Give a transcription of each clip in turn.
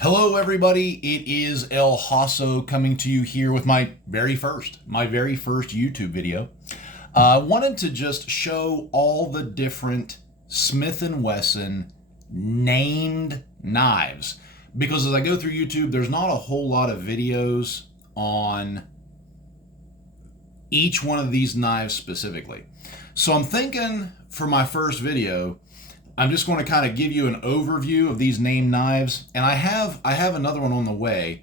Hello, everybody. It is El Hasso coming to you here with my very first YouTube video. I wanted to just show all the different Smith& Wesson named knives because as I go through YouTube, there's not a whole lot of videos on each one of these knives specifically. So I'm thinking for my first video, I'm just going to kind of give you an overview of these named knives, and I have another one on the way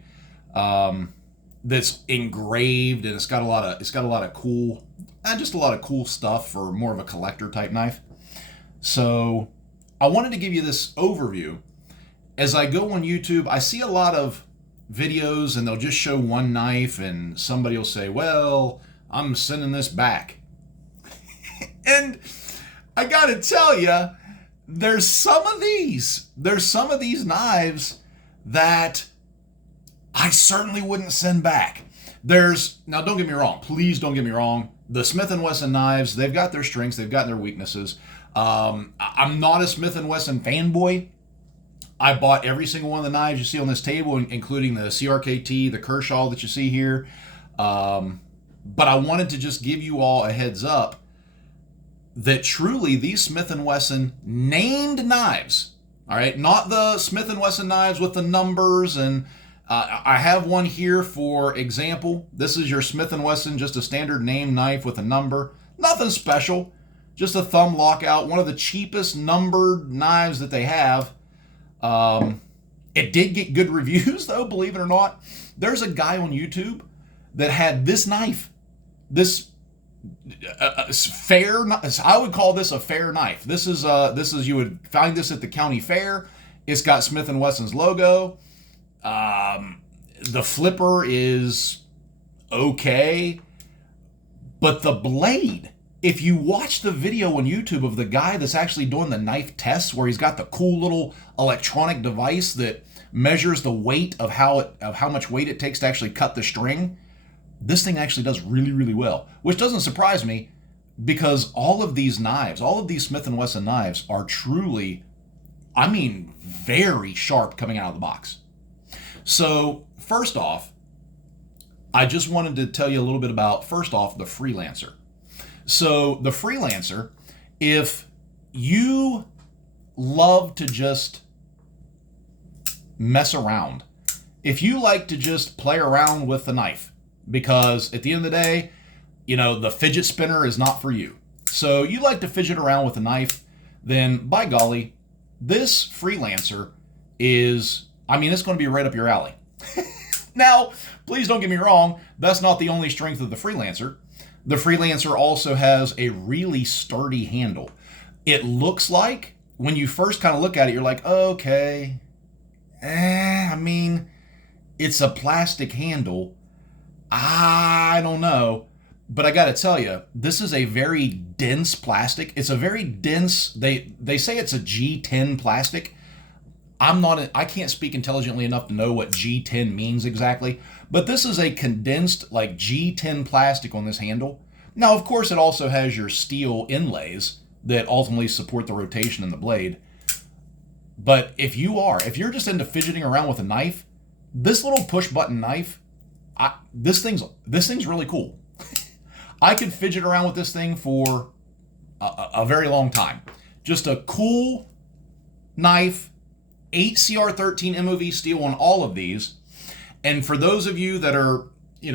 that's engraved, and it's got a lot of cool, just a lot of cool stuff for more of a collector type knife. So I wanted to give you this overview. As I go on YouTube, I see a lot of videos, and they'll just show one knife, and somebody will say, "Well, I'm sending this back," and I got to tell you. There's some of these knives that I certainly wouldn't send back. Now don't get me wrong, please don't get me wrong. The Smith & Wesson knives, they've got their strengths, they've got their weaknesses. I'm not a Smith & Wesson fanboy. I bought every single one of the knives you see on this table, including the CRKT, the Kershaw that you see here. But I wanted to just give you all a heads up that truly these Smith & Wesson named knives, all right, not the Smith & Wesson knives with the numbers, and I have one here for example. This is your Smith & Wesson, just a standard name knife with a number, nothing special, just a thumb lockout, one of the cheapest numbered knives that they have. It did get good reviews though, believe it or not. There's a guy on YouTube that had this knife, this fair. I would call this a fair knife. This is you would find this at the county fair. It's got Smith & Wesson's logo. The flipper is okay, but the blade. If you watch the video on YouTube of the guy that's actually doing the knife tests, where he's got the cool little electronic device that measures the weight of how much weight it takes to actually cut the string. This thing actually does really, really well, which doesn't surprise me because all of these Smith & Wesson knives are truly, very sharp coming out of the box. So first off, I just wanted to tell you a little bit about, first off, the Freelancer. So the Freelancer, if you love to just mess around, if you like to just play around with the knife, because at the end of the day, the fidget spinner is not for you. So you like to fidget around with a knife, then by golly, this Freelancer is, it's going to be right up your alley. Now, please don't get me wrong, that's not the only strength of the Freelancer. The Freelancer also has a really sturdy handle. It looks like, when you first kind of look at it, you're like, okay, it's a plastic handle. I don't know, but I got to tell you, this is a very dense plastic. It's a very dense, they say it's a G10 plastic. I can't speak intelligently enough to know what G10 means exactly, but this is a condensed like G10 plastic on this handle. Now, of course, it also has your steel inlays that ultimately support the rotation in the blade. But if you're just into fidgeting around with a knife, this little push button knife, this thing's really cool. I could fidget around with this thing for a very long time. Just a cool knife, 8 CR13 MOV steel on all of these. And for those of you that are, 8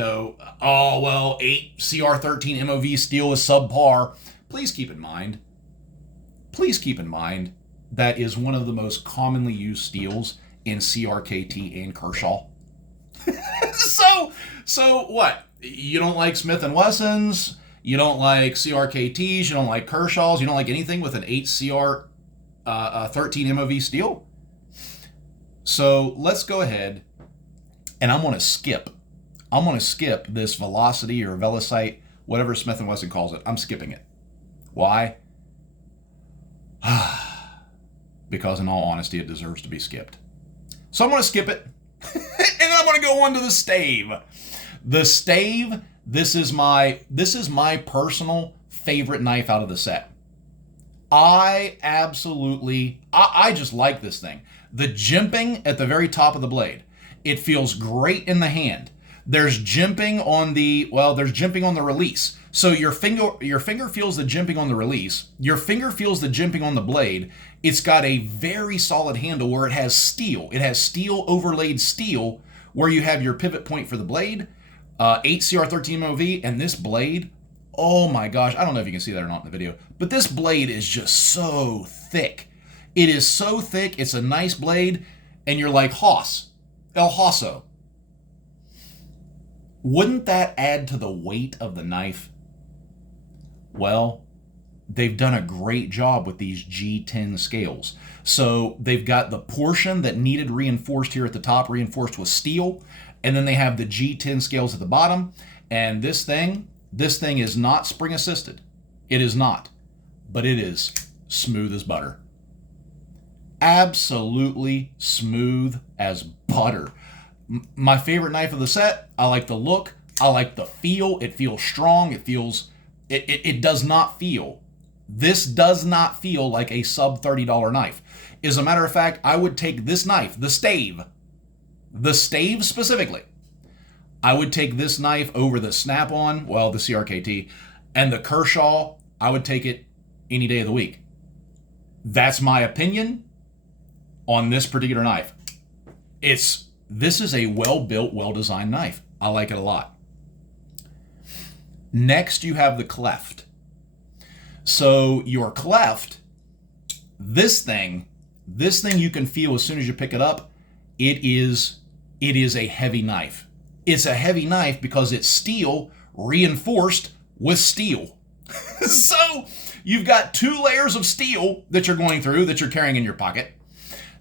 CR13 MOV steel is subpar, please keep in mind that is one of the most commonly used steels in CRKT and Kershaw. So what? You don't like Smith & Wessons? You don't like CRKTs? You don't like Kershaws? You don't like anything with an 8 CR 13 MOV steel? So let's go ahead, and I'm going to skip this Velocity or Velocite, whatever Smith & Wesson calls it. I'm skipping it. Why? Because in all honesty, it deserves to be skipped. So I'm going to skip it. And I'm going to go on to the Stave. The Stave, this is my personal favorite knife out of the set. I just like this thing. The jimping at the very top of the blade. It feels great in the hand. There's jimping on there's jimping on the release. So your finger feels the jimping on the release. Your finger feels the jimping on the blade. It's got a very solid handle where it has steel. It has steel overlaid steel where you have your pivot point for the blade, 8 CR13 MOV, and this blade, oh my gosh, I don't know if you can see that or not in the video, but this blade is just so thick. It is so thick, it's a nice blade, and you're like, El Hosso. Wouldn't that add to the weight of the knife? Well, they've done a great job with these G10 scales. So they've got the portion that needed reinforced here at the top, reinforced with steel, and then they have the G10 scales at the bottom. And this thing is not spring assisted. It is not, but it is smooth as butter. Absolutely smooth as butter. My favorite knife of the set. I like the look. I like the feel. It feels strong. It does not feel. This does not feel like a sub $30 knife. As a matter of fact, I would take this knife, the Stave specifically. I would take this knife over the Snap-on, well, the CRKT, and the Kershaw. I would take it any day of the week. That's my opinion on this particular knife. This is a well-built, well-designed knife. I like it a lot. Next, you have the Cleft. So your Cleft, this thing you can feel as soon as you pick it up. It is a heavy knife. It's a heavy knife because it's steel reinforced with steel. So you've got 2 layers of steel that you're going through, that you're carrying in your pocket.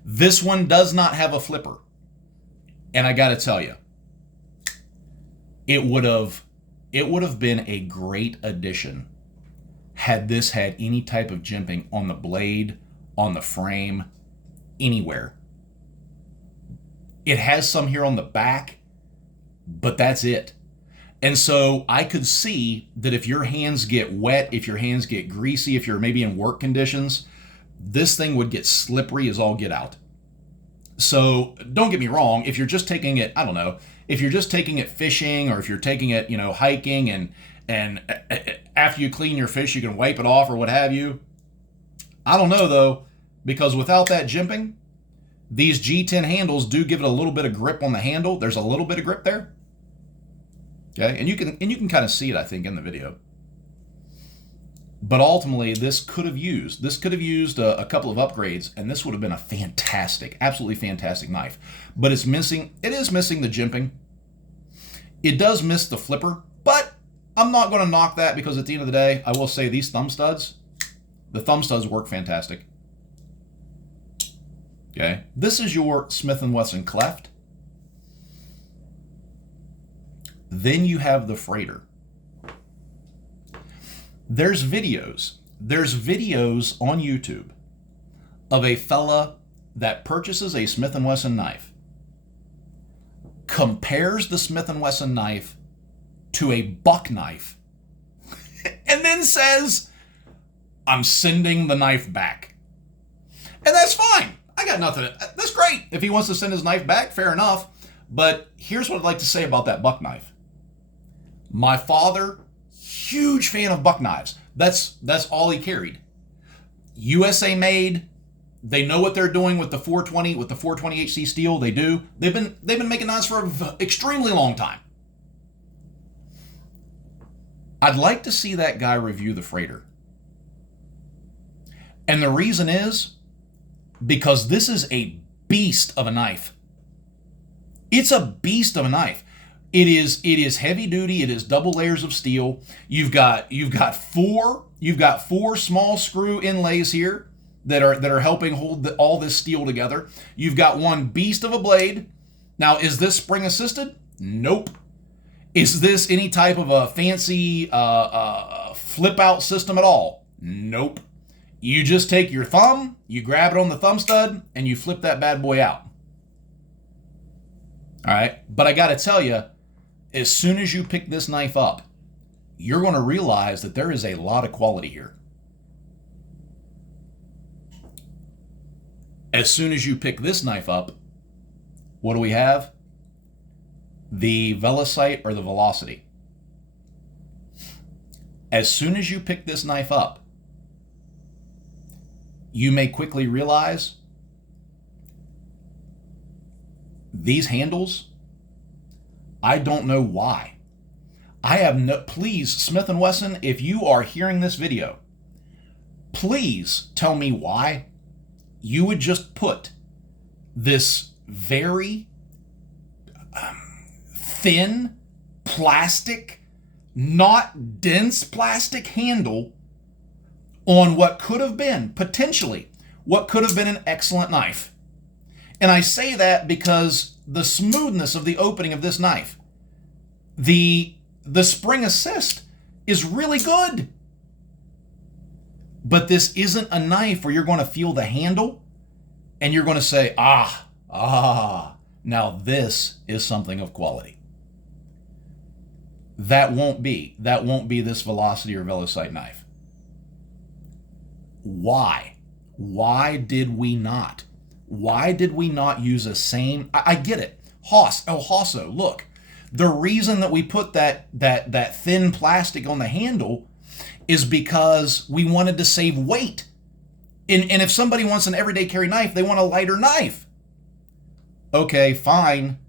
This one does not have a flipper. And I got to tell you, it would have been a great addition had this had any type of jimping on the blade, on the frame, anywhere. It has some here on the back, but that's it. And so I could see that if your hands get wet, if your hands get greasy, if you're maybe in work conditions, this thing would get slippery as all get out. So don't get me wrong, if you're just taking it, I don't know, if you're just taking it fishing, or if you're taking it, hiking, and after you clean your fish, you can wipe it off or what have you. I don't know though, because without that jimping, these G10 handles do give it a little bit of grip on the handle. There's a little bit of grip there. Okay, and you can kind of see it, I think, in the video. But ultimately, this could have used a couple of upgrades, and this would have been a fantastic, absolutely fantastic knife. But it is missing the jimping. It does miss the flipper, but I'm not going to knock that, because at the end of the day, I will say these thumb studs, the thumb studs work fantastic. Okay, this is your Smith & Wesson Cleft. Then you have the Freighter. There's videos on YouTube of a fella that purchases a Smith & Wesson knife, compares the Smith & Wesson knife to a buck knife, and then says, I'm sending the knife back. And that's fine. I got nothing. That's great. If he wants to send his knife back, fair enough. But here's what I'd like to say about that buck knife. My father, huge fan of buck knives. That's all he carried. USA made. They know what they're doing with the 420, with the 420 HC steel. They do. They've been making knives for an extremely long time. I'd like to see that guy review the Freighter. And the reason is because this is a beast of a knife. It's a beast of a knife. It is heavy duty. It is double layers of steel. You've got four small screw inlays here that are helping hold all this steel together. You've got one beast of a blade. Now, is this spring assisted? Nope. Is this any type of a fancy flip out system at all? Nope. You just take your thumb, you grab it on the thumb stud, and you flip that bad boy out. All right, but I got to tell you, as soon as you pick this knife up, you're going to realize that there is a lot of quality here. As soon as you pick this knife up, what do we have? The Velocite or the Velocity. As soon as you pick this knife up, you may quickly realize these handles, I don't know why. I have no, please, Smith & Wesson, if you are hearing this video, please tell me why you would just put this very thin plastic, not dense plastic handle on what could have been, potentially, what could have been an excellent knife. And I say that because the smoothness of the opening of this knife, the spring assist is really good. But this isn't a knife where you're going to feel the handle and you're going to say, now this is something of quality. That won't be this Velocity or Velocite knife. Why? Why did we not? Why did we not use a same? I get it. Hosso, look. The reason that we put that thin plastic on the handle is because we wanted to save weight. And if somebody wants an everyday carry knife, they want a lighter knife. Okay, fine.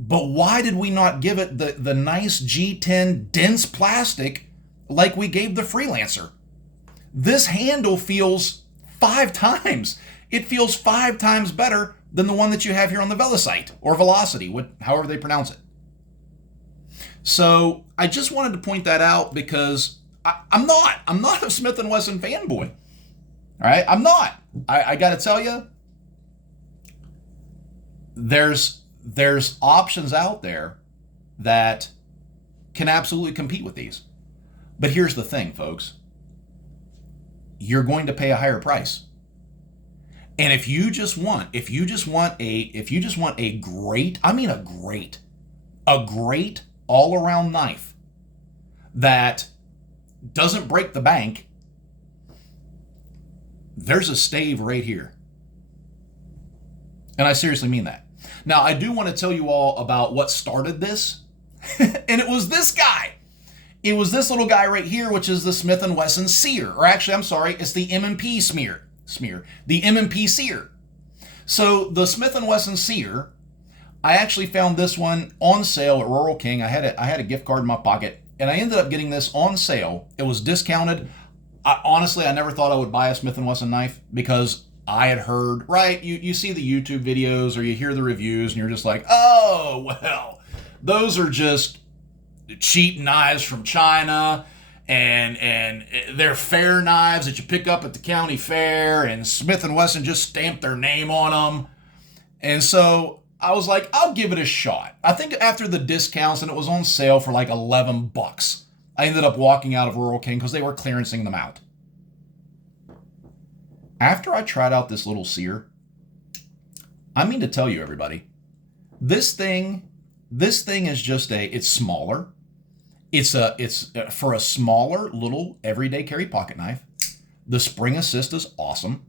But why did we not give it the nice G10 dense plastic like we gave the Freelancer? This handle feels 5 times. It feels 5 times better than the one that you have here on the Velocite or Velocity, however they pronounce it. So I just wanted to point that out because I'm not a Smith & Wesson fanboy. All right, I'm not. I got to tell you, there's options out there that can absolutely compete with these. But here's the thing, folks. You're going to pay a higher price. And if you just want a great, I mean a great all-around knife that doesn't break the bank, there's a Stave right here. And I seriously mean that. Now, I do want to tell you all about what started this. And it was this guy. It was this little guy right here, which is the Smith & Wesson Sear. Or actually, I'm sorry, it's the M&P Sear. The M&P Sear. So the Smith & Wesson Sear, I actually found this one on sale at Rural King. I had a gift card in my pocket, and I ended up getting this on sale. It was discounted. Honestly, I never thought I would buy a Smith & Wesson knife because I had heard, right, you see the YouTube videos or you hear the reviews and you're just like, oh, well, those are just cheap knives from China and they're fair knives that you pick up at the county fair and Smith & Wesson just stamped their name on them. And so I was like, I'll give it a shot. I think after the discounts, and it was on sale for like $11, I ended up walking out of Rural King because they were clearancing them out. After I tried out this little Sear, I mean to tell you, everybody, this thing is just it's smaller. It's for a smaller little everyday carry pocket knife. The spring assist is awesome.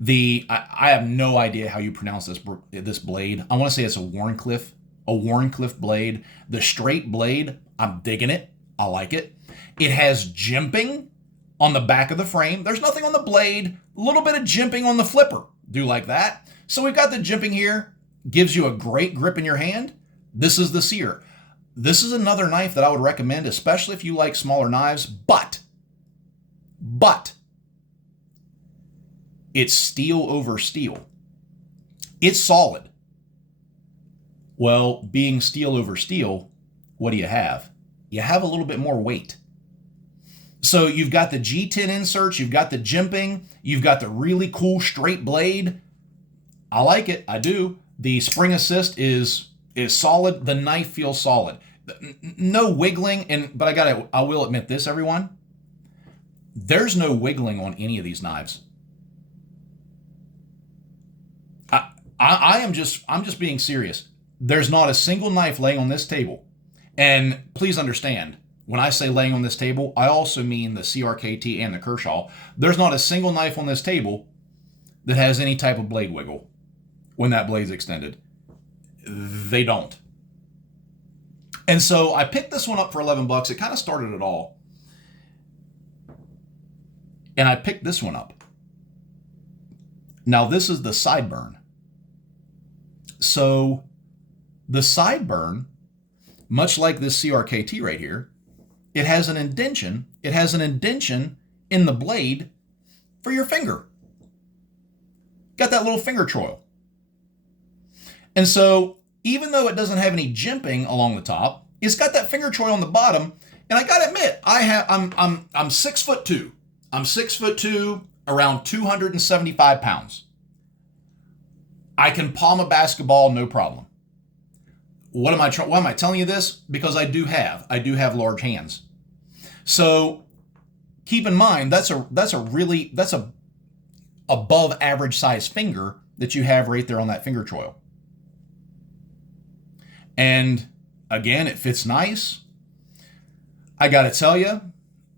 I have no idea how you pronounce this blade. I want to say it's a Wharncliffe blade. The straight blade, I'm digging it. I like it. It has jimping on the back of the frame. There's nothing on the blade. A little bit of jimping on the flipper. Do like that. So we've got the jimping here. Gives you a great grip in your hand. This is the Sear. This is another knife that I would recommend, especially if you like smaller knives, but it's steel over steel. It's solid. Well, being steel over steel, what do you have? You have a little bit more weight. So you've got the G10 inserts, you've got the jimping, you've got the really cool straight blade. I like it, I do. The spring assist is solid. The knife feels solid. No wiggling, but I will admit this, everyone. There's no wiggling on any of these knives. I'm just being serious. There's not a single knife laying on this table. And please understand, when I say laying on this table, I also mean the CRKT and the Kershaw. There's not a single knife on this table that has any type of blade wiggle when that blade's extended. They don't. And so I picked this one up for 11 bucks. It kind of started it all. And I picked this one up. Now this is the Sideburn. So the Sideburn, much like this CRKT right here, it has an indention. It has an indention in the blade for your finger. Got that little finger choil. And so even though it doesn't have any jimping along the top, it's got that finger choil on the bottom. And I gotta admit, I'm 6'2". I'm 6'2", around 275 pounds. I can palm a basketball, no problem. Why am I telling you this? Because I do have large hands. So keep in mind, that's a above average size finger that you have right there on that finger choil. And again, it fits nice. I got to tell you,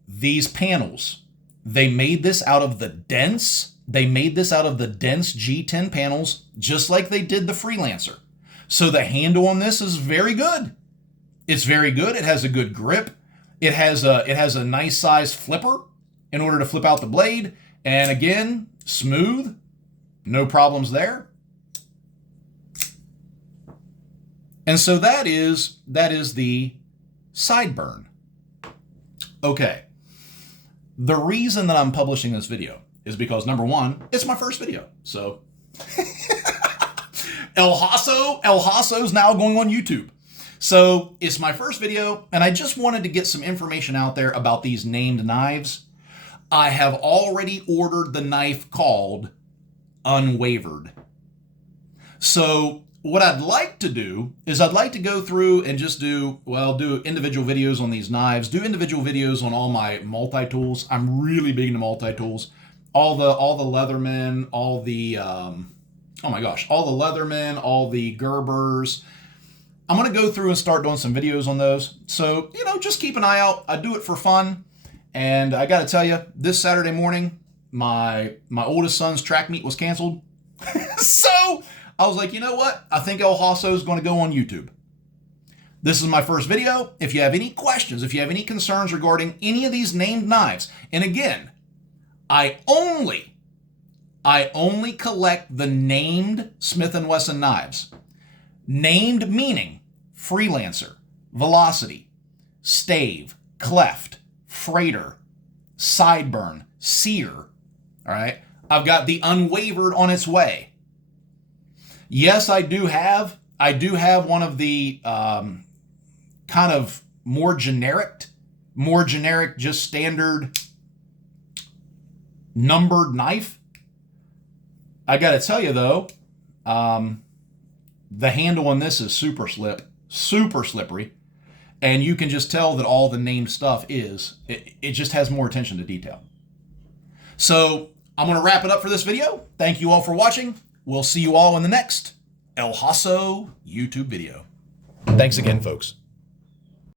these panels, they made this out of the dense G10 panels, just like they did the Freelancer. So the handle on this is very good. It's very good. It has a good grip. It has a nice size flipper in order to flip out the blade. And again, smooth, no problems there. And so that is the Sideburn. Okay. The reason that I'm publishing this video is because, number one, it's my first video. So El Haso's now going on YouTube. So it's my first video, and I just wanted to get some information out there about these named knives. I have already ordered the knife called Unwavered. So what I'd like to do is I'd like to go through and just do individual videos on these knives, do individual videos on all my multi-tools. I'm really big into multi-tools. All the Leatherman, all the, all the Leatherman, all the Gerbers. I'm going to go through and start doing some videos on those. So, just keep an eye out. I do it for fun. And I got to tell you, this Saturday morning, my oldest son's track meet was canceled. So I was like, you know what? I think El Haso is going to go on YouTube. This is my first video. If you have any questions, if you have any concerns regarding any of these named knives, and again, I only collect the named Smith & Wesson knives. Named meaning Freelancer, Velocite, Stave, Cleft, Freighter, Sideburn, Sear. All right. I've got the Unwavered on its way. Yes, I do have one of the kind of more generic, just standard numbered knife. I got to tell you though, the handle on this is super slippery, and you can just tell that all the named stuff it just has more attention to detail. So I'm going to wrap it up for this video. Thank you all for watching. We'll see you all in the next El Haso YouTube video. Thanks again, folks.